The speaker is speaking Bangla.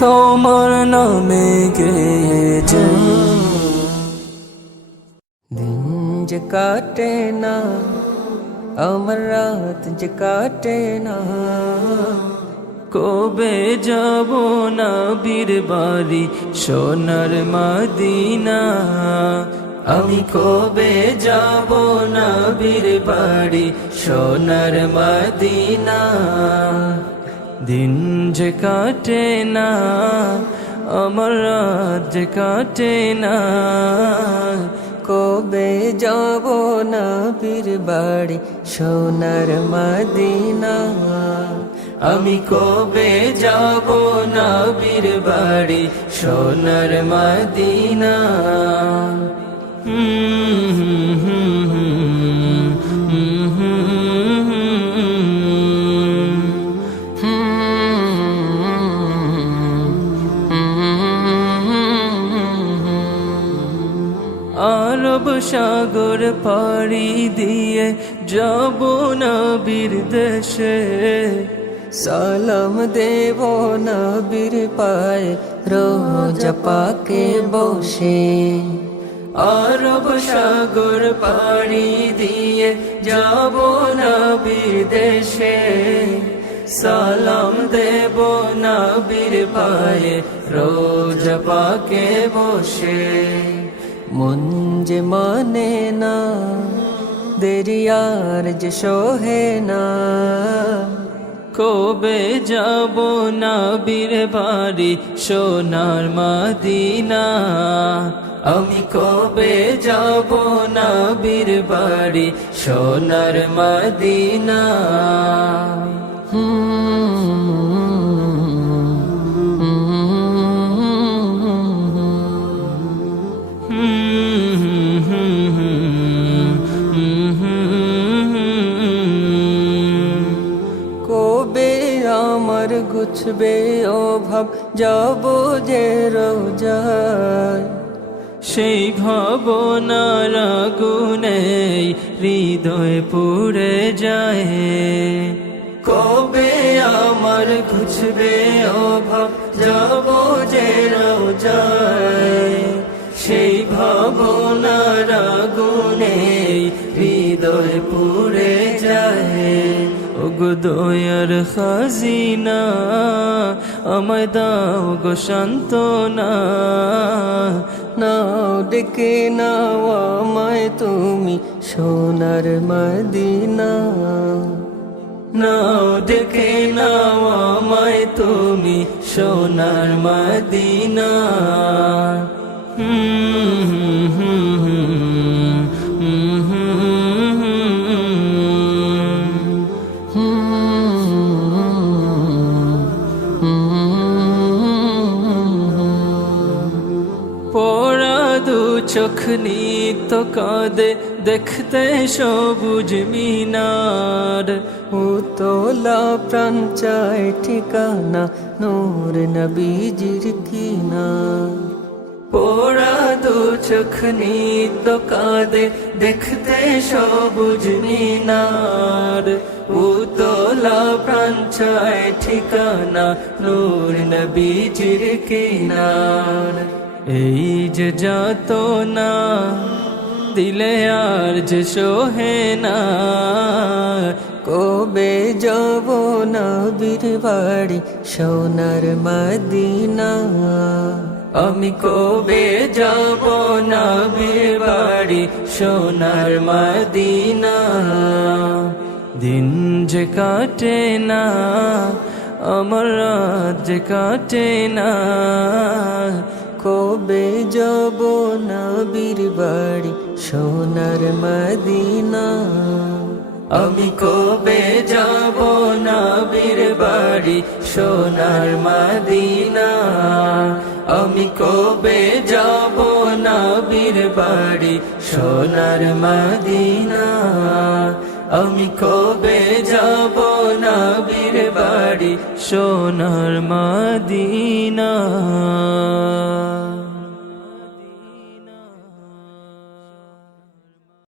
তোমার নামে গেয়ে যাই। দিন যে কাটে না, আমার রাত যে কাটে না, কবে যাব নবীর বাড়ি সোনার মদিনা। আমি কবে যাব নবীর বাড়ি সোনার মদিনা। দিন যে কাটে না, আমার রাত যে কাটে না, কবে যাব নবীর বাড়ি সোনার মদিনা। আমি কবে যাব নবীর বাড়ি সোনার মদিনা। আরব সাগর পাড়ি দিয়ে যাব নবীর দেশে, সালাম দেব নবীর পায়ে রোজা পাকে বসে। আরব সাগর পাড়ি দিয়ে যাব নবীর দেশে, সালাম দেব নবীর পায়ে রোজা পাকে বসে। মন যে মানে না, দেরিয়ার যে সোহে না, কবে যাব নবীর বাড়ি সোনার মদিনা। আমি কবে যাব নবীর বাড়ি সোনার মদিনা। কবে আমার গুছবে অভাব, যাব যে রোজায়, সেই ভাবনার আগুনে হৃদয় পুড়ে যায়। কবে আমার ঘুচবে অভাব, যাব যে রোজায়, সেই ভাবনার আগুনে হৃদয় পুড়ে যায়। ওগো দয়ার খাজিনা, আমায় দাও গো সান্ত্বনা, নাও ডেকে নাও আমায় তুমি সোনার মদিনা। নাও ডেকে নাও আমায় তুমি সোনার মদিনা। পোড়া দু চোখ নিত কাঁদে দেখতে সবুজ মিনার, উতলা প্রাণ চায় ঠিকানা নূর নবীজির কিনার। পোড়া দু চোখ নিত কাঁদে দেখতে সবুজ মিনার, উতলা প্রাণ চায় ঠিকানা নূর নবীজির কিনার। এই যে যাতনা দিলে আর যে সোহে না, কবে যাব নবীর বাড়ি সোনার মদিনা। আমি কবে যাব নবীর বাড়ি সোনার মদিনা। দিন যে কাটে না, আমার রাত যে কাটে না, কবে যাব নবীর বাড়ি সোনার মদিনা। আমি কবে যাব নবীর বাড়ি সোনার মদিনা। আমি কবে যাব নবীর বাড়ি সোনার মদিনা। আমি কবে যাব নবীর বাড়ি সোনার মদিনা।